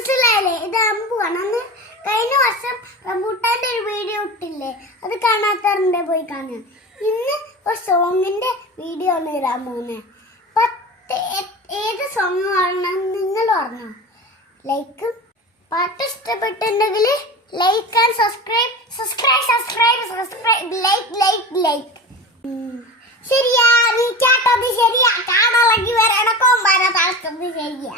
മനസ്സിലായില്ലേ? ഇത് അമ്പുവാണ്. അന്ന് കഴിഞ്ഞ വർഷം റംബൂട്ടാന്റെ ഒരു വീഡിയോ ഇട്ടില്ലേ, അത് കാണാത്തവരുണ്ട്, പോയി കാണുക. ഇന്ന് ഒരു സോങ്ങിന്റെ വീഡിയോ ആണ് വരാൻ പോകുന്നത്. ഏത് സോങ് കാണണം നിങ്ങൾ പറഞ്ഞോ. ലൈക്കും പാട്ട് ഇഷ്ടപ്പെട്ടുണ്ടെങ്കിൽ ലൈക്ക് ആൻഡ് സബ്സ്ക്രൈബ് ലൈക്ക്. ശരിയാ, നീ കേട്ടത് ശരിയാ. കാടളക്കി വരണക്കൊമ്പന തളച്ചത് ശരിയാ.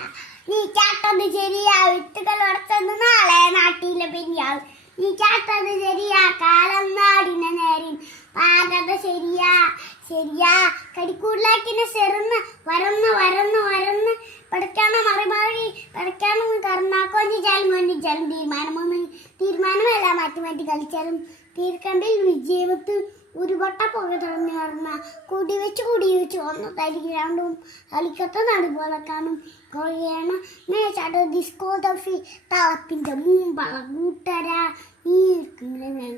നീ കേട്ടത് ശരിയാ. വിത്തുകൾ ഉടച്ചത് നാളെ നാട്ടിലെ പെരിയാൾ. നീ കേട്ടത് ശരിയാ. കാലം നാടിനെ നേരിൻ പാകത ശരിയാ. ശരിയാ, കടിക്കൂടിലാക്കിനെ ചെറുന്ന് വരന്ന് പഠിക്കാണോ മറിമാറി പഠിക്കാണോ കർണാക്കൊഞ്ചിച്ചാലും കൊഞ്ചിച്ചാലും തീരുമാനമല്ല മാറ്റി കളിച്ചാലും തീർക്കണ്ടിൽ വിജയത്ത് ഉരുപൊട്ട പുക തുറന്നു പറഞ്ഞ കുടി വെച്ച് ഒന്ന് തരികയാണ്ടും കളിക്കത്ത നടുപോലെ കാണും കൊഴിയണം മേച്ചാട്ട ഡിസ്കോ തഫി തളപ്പിന്റെ മുമ്പള കൂട്ടരാ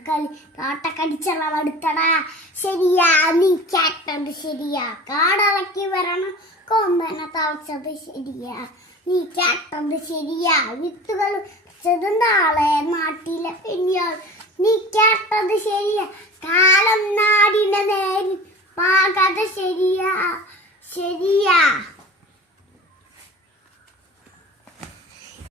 കളി തോട്ടക്കടിച്ചുള്ള അടുത്തടാ. ശരിയാ, നീ കേട്ടത് ശരിയാ. കാടളക്കി വരണം കൊമ്പന തളച്ചത് ശരിയാ. നീ കേട്ടത് ശരിയാ. വിത്തുകൾ നാളെ നാട്ടിലെ പെരിയാൾ. നീ കേട്ടത് ശരിയാ. കാലം നാടിനെ നേരി പാകത ശരിയാ.